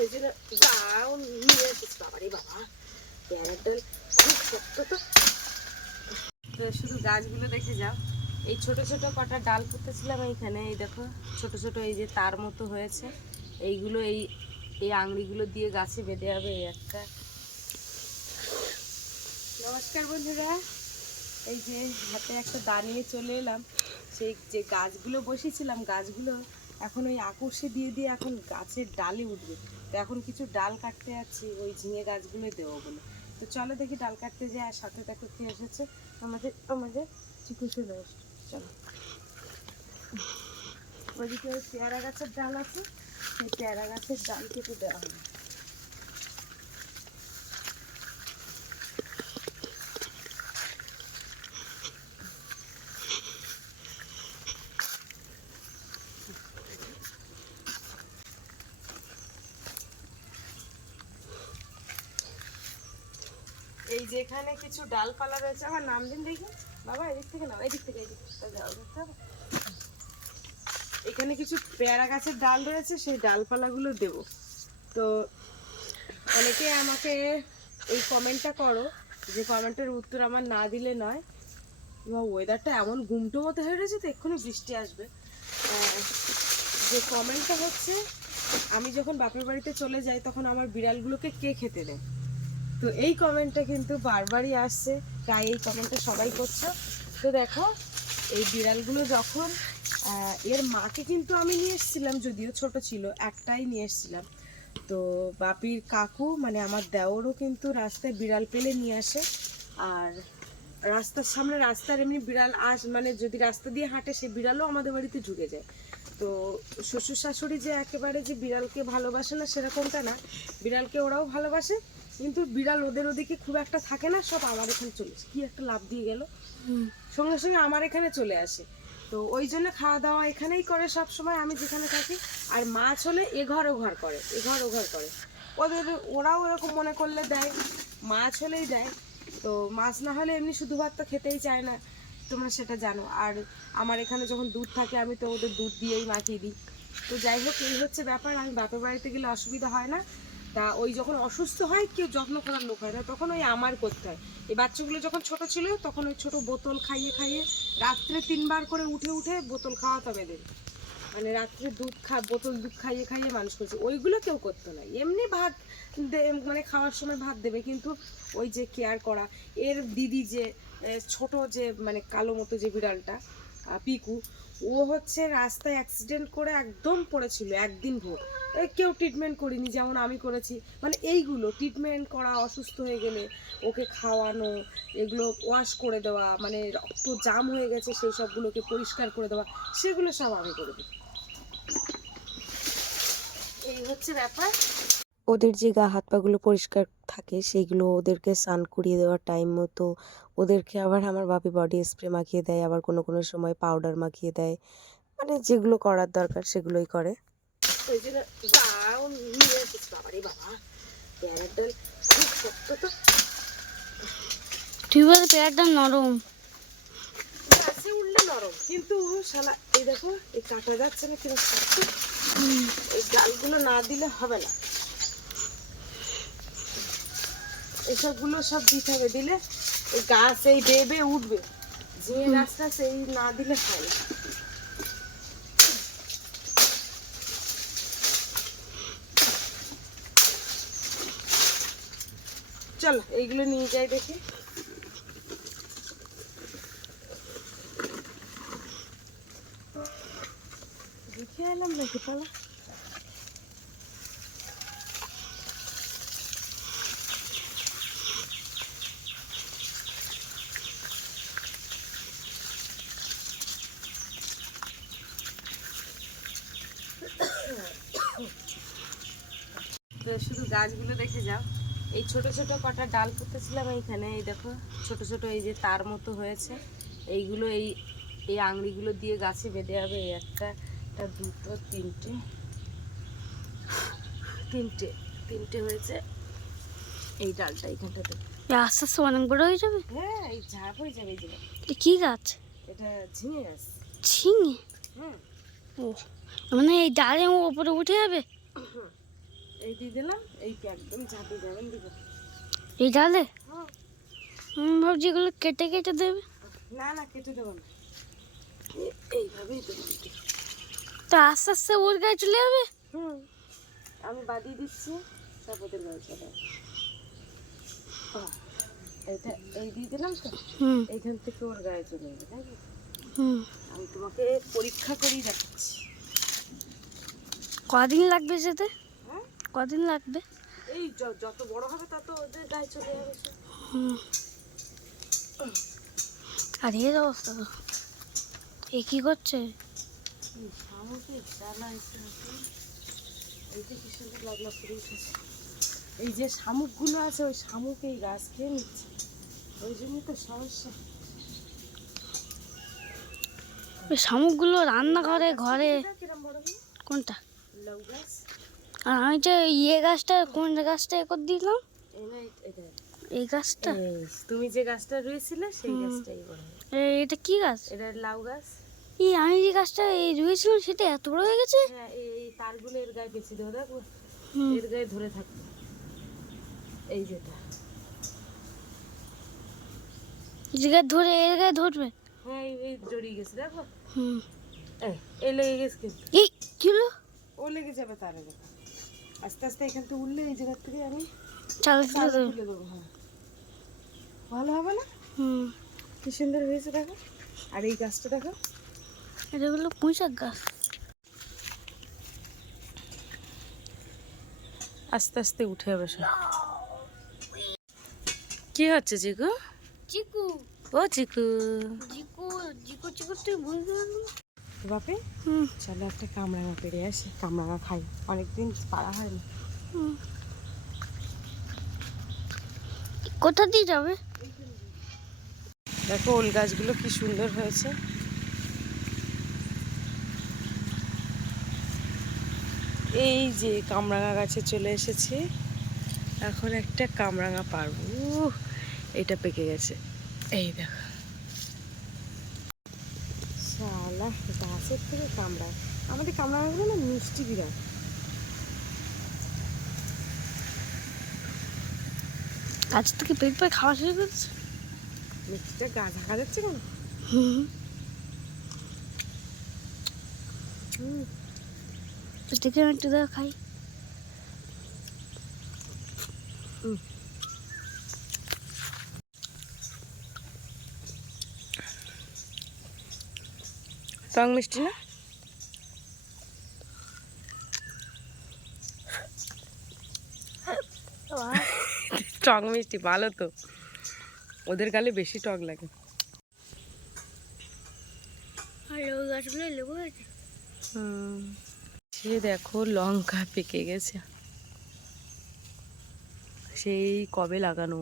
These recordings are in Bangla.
ওই জন্য গাও নিয়ে এসেছি। বাবারে বাবা, পেয়ারার ডাল খুব শক্ত তো। তো শুধু গাছগুলো দেখে যাও। এই ছোট ছোট কটা ডাল পুঁতেছিলাম এইখানে, এই দেখো ছোট ছোট এই যে তার মতো হয়েছে। এইগুলো এই এই আংড়িগুলো দিয়ে গাছে বেঁধে হবে। এই একটা। নমস্কার বন্ধুরা, এই যে হাতে একটা দা নিয়ে চলে এলাম। সেই যে গাছগুলো বসেছিলাম, গাছগুলো এখন ওই আকর্ষে দিয়ে দিয়ে এখন গাছের ডালে উঠবে। তো এখন কিছু ডাল কাটতে যাচ্ছি ওই ঝিঙে গাছগুলো দেবো বলে। তো চলো দেখি ডাল কাটতে যাই। আর সাথে দেখো কি এসেছে, আমাদের আমাদের চিকু চলে এসছে। চলো, ওইদিকে ওই পেয়ারা গাছের ডাল আছে, সেই পেয়ারা গাছের ডাল কেটে দেওয়া হবে। এই যেখানে কিছু ডালপালা রয়েছে, আমার নাম দিন দেখি বাবা। এদিক থেকে নাও, এদিক থেকে যাও, দেখতে হবে। এখানে কিছু পেয়ারা গাছের ডাল রয়েছে, সেই ডালপালাগুলো দেব। তো অনেকে আমাকে এই কমেন্টটা করো, যে কমেন্টের উত্তর আমার না দিলে নয়। ওয়েদারটা এমন গুমটো মতো হয়ে রয়েছে, তো এক্ষুনি বৃষ্টি আসবে। যে কমেন্টটা হচ্ছে, আমি যখন বাপের বাড়িতে চলে যাই তখন আমার বিড়ালগুলোকে কে খেতে দেয়। তো এই কমেন্টটা কিন্তু বারবারই আসছে, প্রায় এই কমেন্টটা সবাই করছো। তো দেখো, এই বিড়ালগুলো যখন এর মাকে কিন্তু আমি নিয়ে এসেছিলাম, যদিও ছোট ছিল, একটাই নিয়ে এসেছিলাম। তো বাপির কাকু মানে আমার দেওরও কিন্তু রাস্তায় বিড়াল পেলে নিয়ে আসে। আর রাস্তার সামনে রাস্তার এমনি বিড়াল মানে যদি রাস্তা দিয়ে হাঁটে, সে বিড়ালও আমাদের বাড়িতে ঢুকে যায়। তো শ্বশুর শাশুড়ি যে একেবারে যে বিড়ালকে ভালোবাসে না সেরকমটা না, বিড়ালকে ওরাও ভালোবাসে, কিন্তু বিড়াল ওদের ওদিকে খুব একটা থাকে না, সব আমার এখানে চলে আসে। কি একটা লাভ দিয়ে গেল, সঙ্গে সঙ্গে আমার এখানে চলে আসে। তো ওই জন্য খাওয়া দাওয়া এখানেই করে সব সময়, আমি যেখানে থাকি। আর মাছ হলে এ ঘর ও ঘর করে, এ ঘর ও ঘর করে। ওরাও এরকম মনে করলে দেয়, মাছ হলেই দেয়। তো মাছ না হলে এমনি শুধু ভাত তো খেতেই চায় না, তোমরা সেটা জানো। আর আমার এখানে যখন দুধ থাকে, আমি তো ওদের দুধ দিয়েই মাখিয়ে দিই। তো যাই হোক, এই হচ্ছে ব্যাপার। আমি বাপের বাড়িতে গেলে অসুবিধা হয় না। তা ওই যখন অসুস্থ হয়, কেউ যত্ন করার লোক হয় না, তখন ওই আমার করতে হয়। এই বাচ্চাগুলো যখন ছোট ছিল, তখন ওই ছোট বোতল খাইয়ে খাইয়ে রাত্রে 3বার করে উঠে উঠে বোতল খাওয়াতাম এদের। মানে রাত্রে বোতল দুধ খাইয়ে খাইয়ে মানুষ করেছে। ওইগুলো কেউ করতো না, এমনি ভাত মানে খাওয়ার সময় ভাত দেবে, কিন্তু ওই যে কেয়ার করা। এর দিদি যে ছোট যে মানে কালো মতো যে বিড়ালটা পিকু, ও হচ্ছে রাস্তায় অ্যাক্সিডেন্ট করে একদম পড়েছিল একদিন ভোর। কেউ ট্রিটমেন্ট করিনি, যেমন আমি করেছি। মানে এইগুলো ট্রিটমেন্ট করা, অসুস্থ হয়ে গেলে ওকে খাওয়ানো, এগুলো ওয়াশ করে দেওয়া, মানে রক্ত জাম হয়ে গেছে সেই সবগুলোকে পরিষ্কার করে দেওয়া, সেগুলো সব আমি করে দিই। এই হচ্ছে ব্যাপার। ওদের যে গা হাত পাগুলো পরিষ্কার থাকে, সেইগুলো ওদেরকে স্নান করিয়ে দেওয়ার টাইম মতো। ওদেরকে আবার আমার বাপি বডি স্প্রে মাখিয়ে দেয়, আবার কোনো কোনো সময় পাউডার মাখিয়ে দেয়। মানে যেগুলো করার দরকার সেগুলোই করে। ওই জন্য গাও নিয়ে এসেছি। বাবারে বাবা, পেয়ারার ডাল খুব শক্ত তো। ঠিক আছে, পেয়ারার ডাল নরম, গাছে উঠলে নরম, কিন্তু শালা এই দেখো, এই কাটা যাচ্ছে না কিরকম শক্ত। এই ডালগুলো না দিলে হবে না, এসবগুলো সব দিতে হবে। দিলে এই গাছ এই বেবে উঠবে, যে গাছটা সেই না দিলে হয় না। চলো এইগুলো নিয়ে যাই দেখি। দেখে এলাম নাকি পালা। তো শুধু গাছগুলো দেখে যাও। এই ছোট ছোট কটা ডাল পুঁতেছিলাম এইখানে, এই দেখো ছোট ছোট এই যে তার মতো হয়েছে। এইগুলো এই এই আংড়িগুলো দিয়ে গাছে বেঁধে হবে। এই একটা, দুটো, তিনটে, তিনটে তিনটে হয়েছে এই ডালটা এইখানটাতে। আস্তে আস্তে অনেক বড় হয়ে যাবে। হ্যাঁ, এই ঝাড় হয়ে যাবে। এই যে এটা কি গাছ? এটা ঝিঙে গাছ। ঝিঙে? হুম। ও, মানে এই ডালের ওপরে উঠে যাবে? এই দিয়ে দিলাম, এইটা একদম ঝাঁপে যাবেন দিব। এই ডালে হ্যাঁ। আমি ভাবছি এগুলো কেটে কেটে দেবে। না না, কেটে দেবো না, এইভাবেই দেবো। তো আস্তে আস্তে ওর গায়ে চলে যাবে। হুম, আমি বাদিয়ে দিচ্ছি, তারপর ওদের গায়ে চলে আসবে। এটা এই দিয়ে দিলাম তো, হুম এইখান থেকে ওর গায়ে চলে যাবে, তাই না? হুম। আমি তোমাকে পরীক্ষা করেই দেখাচ্ছি। কদিন লাগবে যেতে? হ্যাঁ, কদিন লাগবে? এই যত বড় হবে তত ওদের গায়ে চলে যাবে সে। হুম। আর এর অবস্থা তো, এ কি করছে? এই শামুকে জ্বালা এসে আছে। এই যে কি সুন্দর লাগলো ফুটে উঠেছে। এই যে শামুকগুলো আছে, ওই শামুক এই গাছ খেয়ে নিচ্ছে, ওই জন্যই তো সমস্যা। ওই শামুকগুলো রান্না করে ঘরে। কিরম বড় হলো? কোনটা? লাউ গাছ। আর আমি যে ইয়ে গাছটা, কোন গাছটা এ করে দিলাম? এই না, এটা এই গাছটা। তুমি যে গাছটা রুয়েছিলে সেই গাছটাই বড় হলো। এটা কি গাছ? এটা লাউ গাছ। এই আমি যে গাছটা এই রুয়েছিলাম সেটা এত বড় হয়ে গেছে। হ্যাঁ, এই তারগুলো এর গায়ে পেঁচিয়ে দেবো, দেখো হুম। এর গায়ে ধরে থাকবে। এই যেটা, যে গায়ে ধরে এর গায়ে ধরবে। হ্যাঁ এই জড়িয়ে গেছে, দেখো। হুম। এই লেগে গেছে কিন্তু। এই কি হলো? ও লেগে যাবে তারে, দেখো আস্তে আস্তে এখান থেকে উঠলে এই জায়গার থেকে আমি চাল তুলে দেবে। তুলে দেবো। হ্যাঁ, ভালো হবে না? হুম। কি সুন্দর হয়েছে দেখো। আর এই গাছটা দেখো, এটা হলো পুঁইশাক গাছ। আস্তে আস্তে উঠে যাবে সব। কি হচ্ছে চিকু? চিকু। ও চিকু, চিকু চিকু চিকু তুই বুঝতে পারলি? বাপে হুম চলো একটা কামরাঙা পেড়ে আসি, কামরাঙা খাই, অনেকদিন পাড়া হয়নি। হুম। কোথা দিয়ে যাবে? দেখো ওল গাছগুলো কি সুন্দর হয়েছে। এই যে কামরাঙা গাছে চলে এসেছি, এখন একটা কামরাঙা পারবো। এটা পেকে গেছে, এই দেখো। শালা গাছের থেকে কামড়ায়। আমাদের কামরাঙাগুলো না মিষ্টি বিরাট। গাছ থেকে পেট পেয়ে খাওয়া শুরু করছে। মিষ্টিটা গা ঢাকা যাচ্ছে কেন? হুম। হুম, দেখে একটু দেওয়া খাই। টক মিষ্টি না? টক মিষ্টি ভালো তো, ওদের গালে বেশি টক লাগে। আর ওই গাছগুলো লেবু হয়েছে। সে দেখো লঙ্কা পেকে গেছে, সেই কবে লাগানো।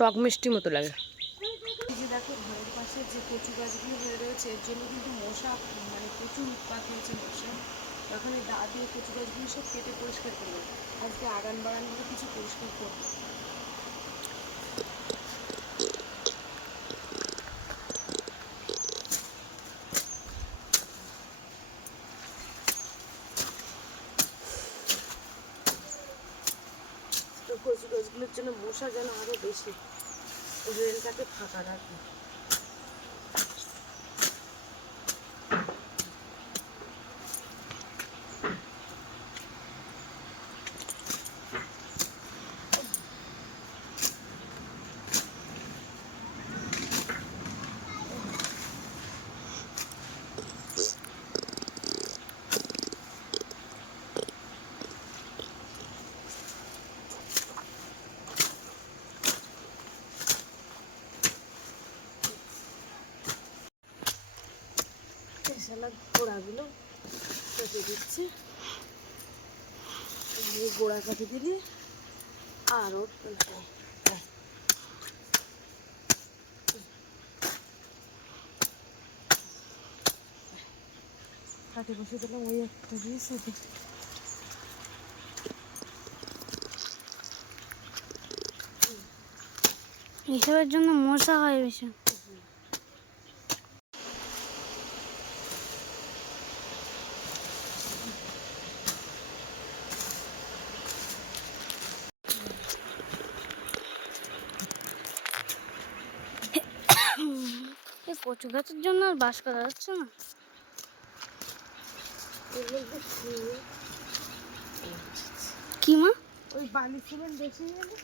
টক মিষ্টি মতো লাগে। এই যে দেখো ঘরের পাশে যে কচু গাছগুলো হয়ে রয়েছে, এর জন্য কিন্তু মশা মানে প্রচুর উৎপাত হয়েছে মশা। এখন এই দা দিয়ে কচু গাছগুলো সব কেটে পরিষ্কার করবো। আজকে আগান বাগানগুলো কিছু পরিষ্কার করবো। তো কচু গাছগুলোর জন্য মশা যেন আরো বেশি, রেলটাকে ফাঁকা রাখবে। গোড়াগুলো কেটে দিচ্ছি, এই গোড়া কেটে দিলে আরও খাটে বসে দিলাম, ওই একটা দিয়েছে তো। এসবের জন্য মশা হয় বেশি। এই কচু গাছের জন্য আর বাস করা যাচ্ছে না। কি মা? ওই বালি সিমেন্ট বেশি গেলে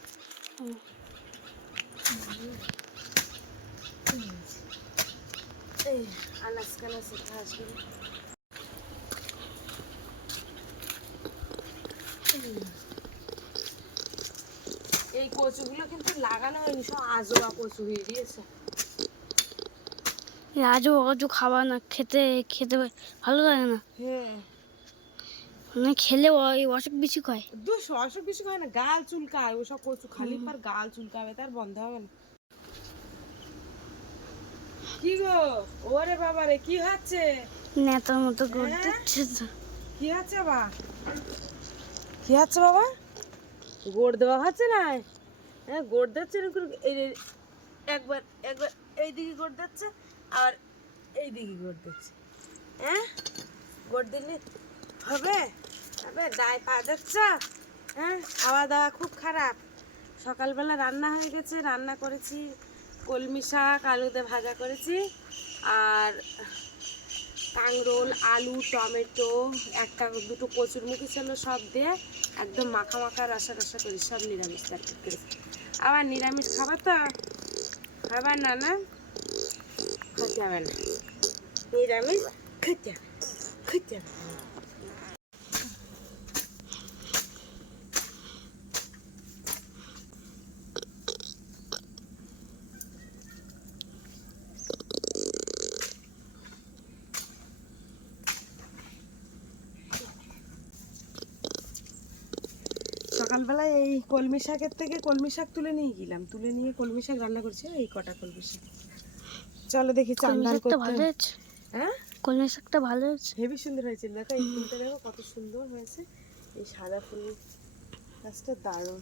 এই আনাজ কানাজ ঘাসগুলো এই কচুগুলো কিন্তু লাগানো হয়নি, সব আজোয়া কচু হয়ে গিয়েছে। এই আজও অজু খাবার না খেতে খেতে ভালো লাগে না, হ্যাঁ মানে খেলে ওই অসুখ বিসুখ হয়। অসুখ বিসুখ হয় না, গাল চুলকায় ওসব কচু খালি পার গাল চুলকাবে, তার বন্ধ হবে না। কি গো, ওরে বাবা রে, কি হচ্ছে? নেতার মতো করতে ইচ্ছে তো। কি হচ্ছে বাবা? কি হচ্ছে বাবা? গোড় দেওয়া হচ্ছে না? হ্যাঁ গোড় দিচ্ছে এরকম একবার একবার এইদিকে গোড় দিচ্ছে আর এইদিকে গোড় দিচ্ছে। হ্যাঁ গোড় দিলে হবে? হবে দায় পা যাচ্ছে। হ্যাঁ খাওয়া দাওয়া খুব খারাপ। সকালবেলা রান্না হয়ে গেছে, রান্না করেছি কলমি শাক আলুতে ভাজা করেছি, আর কাঁকরোল আলু টমেটো একটা দুটো কচুরমুখী ছিল, সব দিয়ে একদম মাখা মাখা রসা রসা করি, সব নিরামিষ তরকারি করেছি। আবার নিরামিষ খাবার তো খাবার না, না খেতে হবে না, নিরামিষ খেতে হবে, খেতে হবে। সকালবেলায় এই কলমি শাকের থেকে কলমি শাক তুলে নিয়ে গেলাম, তুলে নিয়ে কলমি শাক রান্না করছি, এই কটা কলমি শাক। চলো দেখি চান কলমি ধান শাকটা করতে ভালো হবে। হয়েছে, হ্যাঁ কলমি শাকটা ভালো হয়েছে। হেবি সুন্দর হয়েছে, দেখো এই ফুলটা দেখো কত সুন্দর হয়েছে, এই সাদা ফুল গাছটা দারুণ।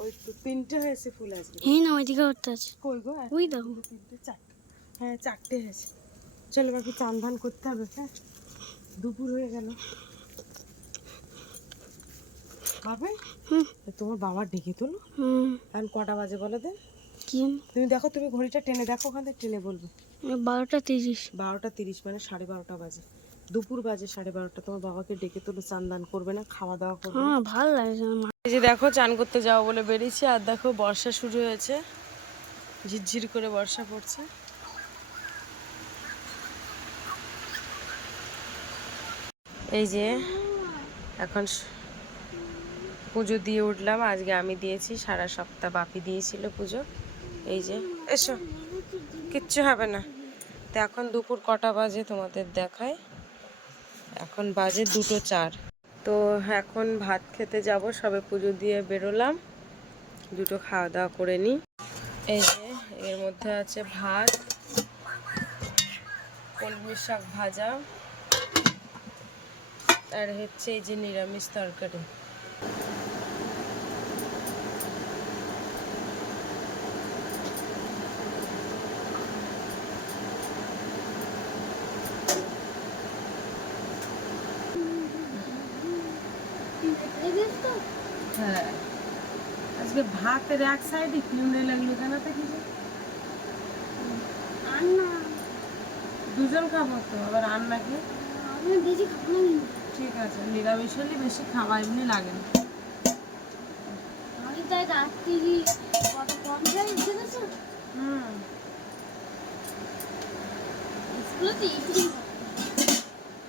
ওই তো তিনটে হয়েছে ফুল আজকে। এই না ওইদিকে উঠতে আছে, কই গো? ওই দেখো। তিনটে চারটে, হ্যাঁ চারটে হয়েছে। চলো বাকি চান ধান করতে হবে। হ্যাঁ দুপুর হয়ে গেল হবে। হুম তোমার বাবা ডেকে তোলো, হুম। এখন কটা বাজে বলে দেন? কি জানি? তুমি দেখো, তুমি ঘড়িটা টেনে দেখো, ওখান থেকে টেনে বলবে। 12:30। 12:30 মানে 12:30 বাজে, দুপুর বাজে 12:30। তোমার বাবাকে ডেকে তোলো, চান দান করবে না, খাওয়া দাওয়া করবে। হ্যাঁ ভালো লাগছে না। এই যে দেখো চান করতে যাও বলে বেরিয়েছি, আর দেখো বর্ষা শুরু হয়েছে, ঝিরঝির করে বর্ষা পড়ছে। এই যে এখন পুজো দিয়ে উঠলাম, আজকে আমি দিয়েছি, সারা সপ্তাহ বাপি দিয়েছিল পুজো। এই যে এসো, কিচ্ছু হবে না। তো এখন দুপুর কটা বাজে তোমাদের দেখায়, এখন বাজে 2:04। তো এখন ভাত খেতে যাব, সবে পুজো দিয়ে বেরোলাম, দুটো খাওয়া দাওয়া করে নিই। এই যে এর মধ্যে আছে ভাত, কলমি শাক ভাজা, আর হচ্ছে এই যে নিরামিষ তরকারি। হ্যাঁ আজকে ভাতের এক সাইডে কিউড়ে লাগলো কেন, তা কি দুজন খাবো তো, আবার রান্নাকে ঠিক আছে, নিরামিষ হলে বেশি খাওয়া এমনি লাগে না। হুম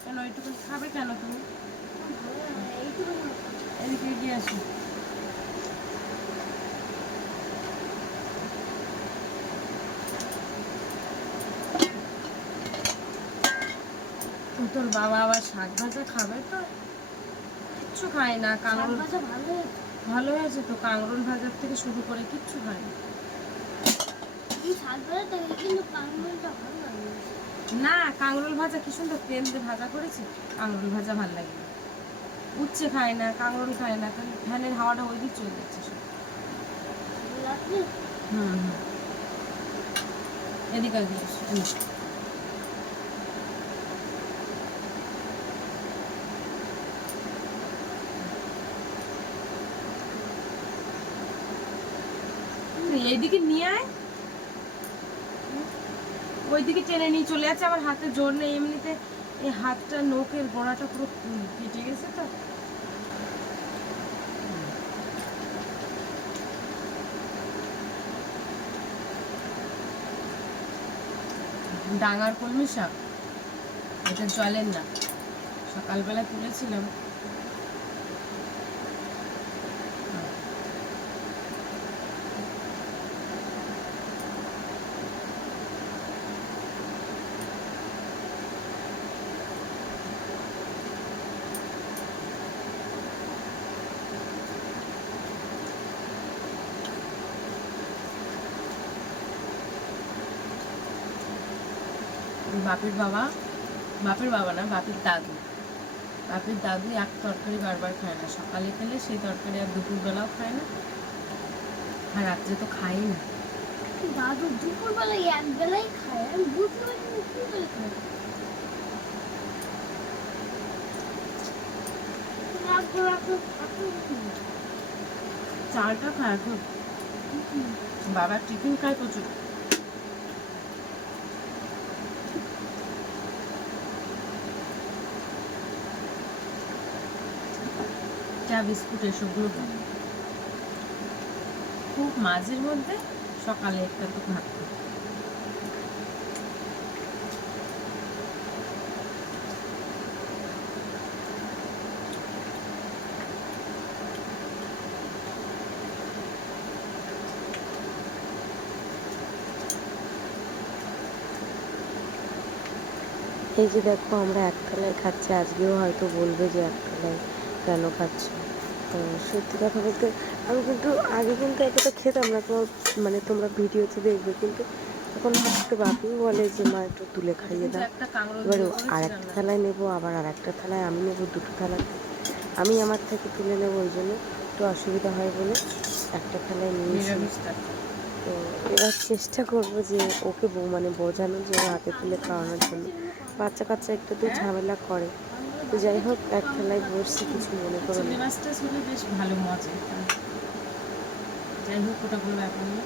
কেন এইটুকু খাবে কেন তুমি? এদিকে এগিয়ে আসো। তোর বাবা আবার শাক ভাজা খাবে তো? কিচ্ছু খায় না। কাঁকরোল ভালো হয়েছে তো, কাঁকরোল ভাজার থেকে শুরু করে কিচ্ছু খায় না। না, কাঁকরোল ভাজা কি সুন্দর তেল দিয়ে ভাজা করেছি, কাঁকরোল ভাজা ভালো লাগে না। উচ্ছে খায় না, কাঁকরোল খায় না, তাহলে ফ্যানের হাওয়াটা ওই দিক চলে যাচ্ছে সব। হুম হুম, এদিকে এদিকে এসো, এদিকে। এইদিকে নিয়ে আয়, ওইদিকে টেনে নিয়ে চলে যাচ্ছে, আমার হাতে জোর নেই এমনিতে, এই হাতটা নখের গোড়াটা পুরো কেটে গেছে তো। ডাঙার কলমি শাক, এটা জলের না, সকালবেলা তুলেছিলাম। বাপের বাবা, বাপের বাবা না, বাপের দাদু, বাপের দাদু এক তরকারি বারবার খায় না, সকালে খেলে সেই তরকারি আর দুপুরবেলাও খায় না, আর রাত্রে তো খাই না। দাদু দুপুরবেলায় এক বেলাই খায়, আমি বুঝতে পারি না কি করে খায়। চালটা খায় এখন, বাবা টিফিন খায় প্রচুর। চা বিস্কুট এসবগুলো খায় খুব মাঝের মধ্যে, সকালে একটা তো ভাত খায়। এই যে দেখো আমরা এক থালায় খাচ্ছি, আজকেও হয়তো বলবে যে এক থালায় কেন খাচ্ছ। তো সত্যি কথা বলতে আমি কিন্তু আগে কিন্তু এতটা খেতাম না, তো মানে তোমরা ভিডিওতে দেখবে, কিন্তু তখন হঠাৎ বাপিও বলে যে মা একটু তুলে খাইয়ে দাও। একটা কাঁকরোল এবারে দিয়ে আর করেছিলাম একটা না। থালায় নেবো, আবার আর একটা থালায় আমি নেবো, দুটো থালা আমি আমার থেকে তুলে নেবো, ওই জন্য একটু অসুবিধা হয় বলে একটা থালায় নিয়েছি। নিরামিষ তরকারি। তো এবার চেষ্টা করবো যে ওকে মানে বোঝানো যে ও হাতে তুলে খাওয়ানোর জন্য। বাচ্চা কাচ্চা একটু তো ঝামেলা করে, তো যাই হোক এক খেলায় বসছি, কিছু মনে করো চিংড়ি না। মাছটা ছিল বেশ ভালো মজা, যাই হোক ওটা কোনো ব্যাপার নেই।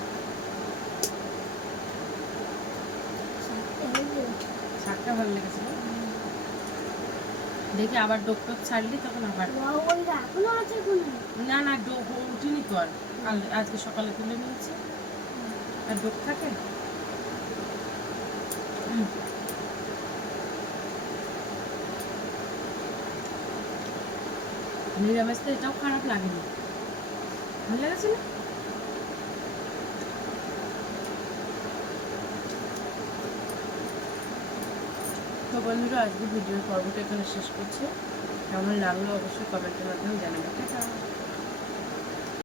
শাকটা ভালো লেগেছিল, দেখি আবার ডোক টোক ছাড়লি তখন আবার। এখনো আছে কোনো? না না, ডোক উঠিনি তো আর, আজকে সকালে তুলে নিয়েছি, আর ডোক থাকে। নিরামিষ তো এটাও খারাপ লাগেনি, ভালো লেগেছে না? তো বন্ধুরা আজকে ভিডিওর পর্বটা এখানে শেষ করছি, কেমন লাগলো অবশ্যই কমেন্টের মাধ্যমে জানাবেন।